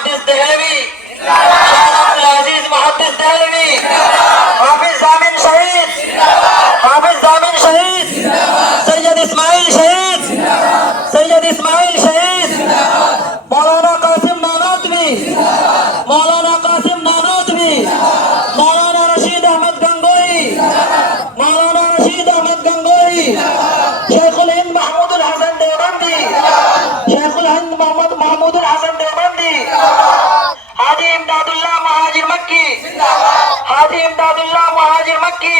मुहद्दिस दहलवी, शेख अब्दुल अजीज मुहद्दिस दहलवी, हाफिज जामिन शहीद, हाफिज जामिन शहीद, सैयद इस्माइल शहीद, सैयद इस्माइल शहीद, मौलाना कासिम नानातवी, मौलाना कासिम नानातवी, मौलाना रशीद अहमद गंगोई, मौलाना रशीद अहमद गंगोई, शेखुल हिंद महमूदुल हसन देवबंदी, शेखुल हिंद मोहम्मद महमूदुल हसन देवबंदी, हाजी इमदादुल्लाह महाजिर मक्की, हाजी इमदादुल्लाह महाजिर मक्की।